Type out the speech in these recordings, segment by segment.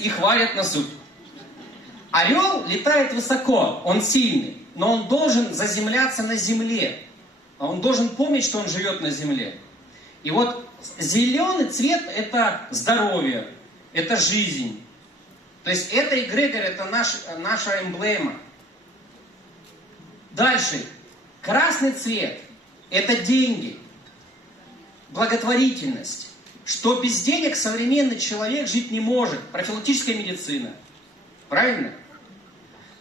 и хвалят на суд. Орел летает высоко, он сильный, но он должен заземляться на земле. Он должен помнить, что он живет на земле. И вот зеленый цвет – это здоровье, это жизнь. То есть это эгрегор, это наша эмблема. Дальше. Красный цвет – это деньги, благотворительность. Что без денег современный человек жить не может. Профилактическая медицина. Правильно?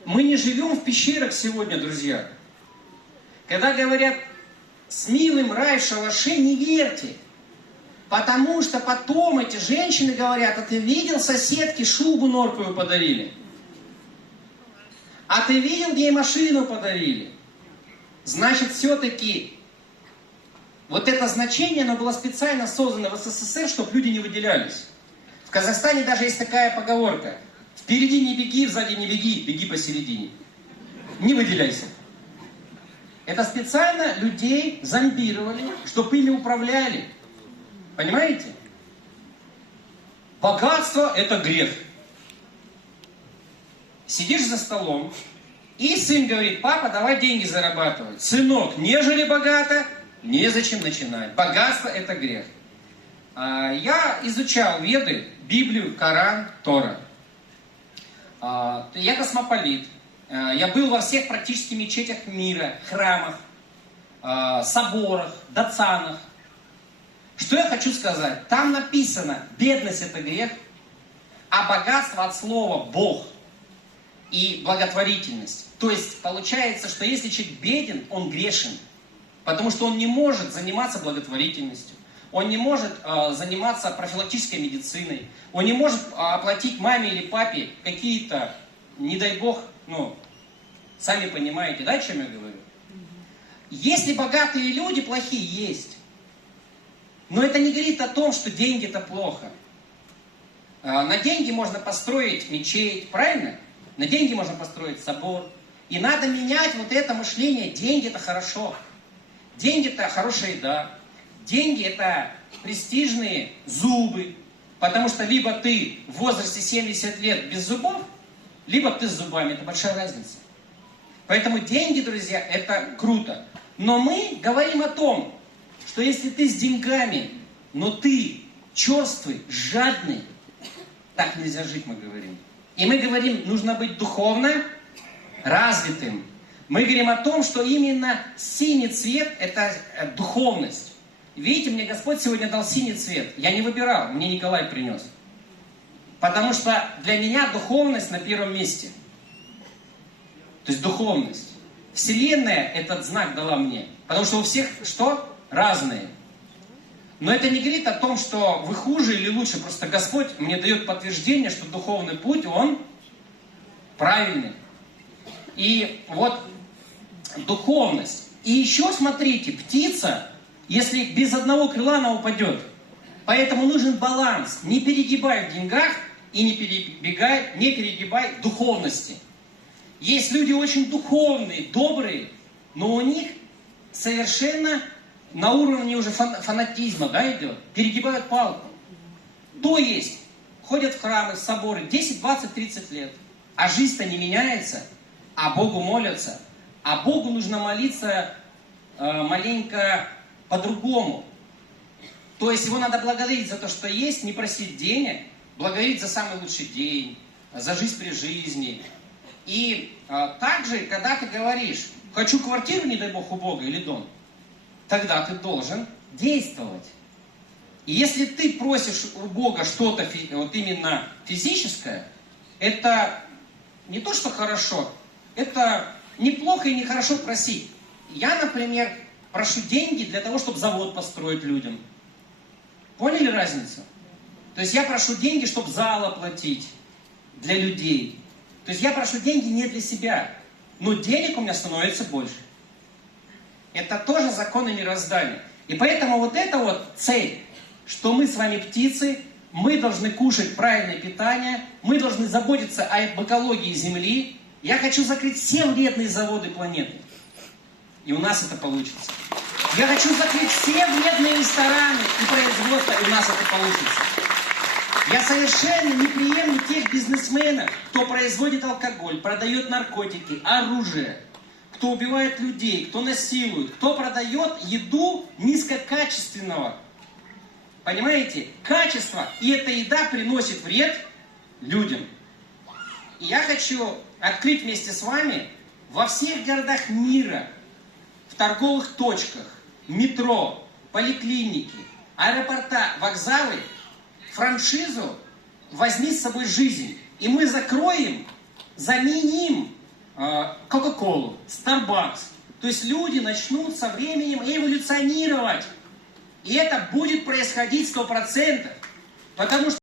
Мы не живем в пещерах сегодня, друзья. Когда говорят «с милым рай в шалаше», не верьте. Потому что потом эти женщины говорят: а ты видел, соседке шубу норковую подарили? А ты видел, ей машину подарили? Значит, все-таки вот это значение, оно было специально создано в СССР, чтобы люди не выделялись. В Казахстане даже есть такая поговорка: впереди не беги, сзади не беги, беги посередине. Не выделяйся. Это специально людей зомбировали, чтобы ими управляли. Понимаете? Богатство – это грех. Сидишь за столом, и сын говорит: папа, давай деньги зарабатывать. Сынок, нежели богато, незачем начинать. Богатство – это грех. Я изучал Веды, Библию, Коран, Тора. Я космополит. Я был во всех практически мечетях мира, храмах, соборах, датсанах. Что я хочу сказать? Там написано: бедность – это грех, а богатство от слова «Бог» и благотворительность. То есть получается, что если человек беден, он грешен, потому что он не может заниматься благотворительностью, он не может заниматься профилактической медициной, он не может оплатить маме или папе какие-то, не дай бог, сами понимаете, да, о чем я говорю? Если богатые люди, плохие есть. Но это не говорит о том, что деньги это плохо. На деньги можно построить мечеть, правильно? На деньги можно построить собор. И надо менять вот это мышление. Деньги это хорошо. Деньги это хорошая еда. Деньги это престижные зубы. Потому что либо ты в возрасте 70 лет без зубов, либо ты с зубами. Это большая разница. Поэтому деньги, друзья, это круто. Но мы говорим о том, что если ты с деньгами, но ты черствый, жадный, так нельзя жить, мы говорим. И мы говорим, нужно быть духовно развитым. Мы говорим о том, что именно синий цвет – это духовность. Видите, мне Господь сегодня дал синий цвет. Я не выбирал, мне Николай принес. Потому что для меня духовность на первом месте. То есть духовность. Вселенная этот знак дала мне. Потому что у всех что? Разные. Но это не говорит о том, что вы хуже или лучше. Просто Господь мне дает подтверждение, что духовный путь, он правильный. И вот духовность. И еще смотрите, птица, если без одного крыла она упадет. Поэтому нужен баланс. Не перегибай в деньгах и не перегибай в духовности. Есть люди очень духовные, добрые, но у них совершенно на уровне уже фанатизма, да, идет. Перегибают палку. То есть, ходят в храмы, в соборы 10, 20, 30 лет. А жизнь-то не меняется. А Богу молятся. А Богу нужно молиться маленько по-другому. То есть, его надо благодарить за то, что есть, не просить денег. Благодарить за самый лучший день, за жизнь при жизни. И также, когда ты говоришь: хочу квартиру, не дай Бог, у Бога или дом, тогда ты должен действовать. И если ты просишь у Бога что-то вот именно физическое, это не то, что хорошо, это неплохо и нехорошо просить. Я, например, прошу деньги для того, чтобы завод построить людям. Поняли разницу? То есть я прошу деньги, чтобы зал оплатить для людей. То есть я прошу деньги не для себя, но денег у меня становится больше. Это тоже законы мироздания. И поэтому вот эта вот цель, что мы с вами птицы, мы должны кушать правильное питание, мы должны заботиться об экологии Земли. Я хочу закрыть все вредные заводы планеты. И у нас это получится. Я хочу закрыть все вредные рестораны и производства, и у нас это получится. Я совершенно не приемлю тех бизнесменов, кто производит алкоголь, продает наркотики, оружие, кто убивает людей, кто насилует, кто продает еду низкокачественного. Понимаете? Качество. И эта еда приносит вред людям. И я хочу открыть вместе с вами во всех городах мира, в торговых точках, метро, поликлиники, аэропорта, вокзалы, франшизу «Возьми с собой жизнь». И мы закроем, заменим Coca-Cola, Starbucks. То есть люди начнут со временем эволюционировать. И это будет происходить 100%. Потому что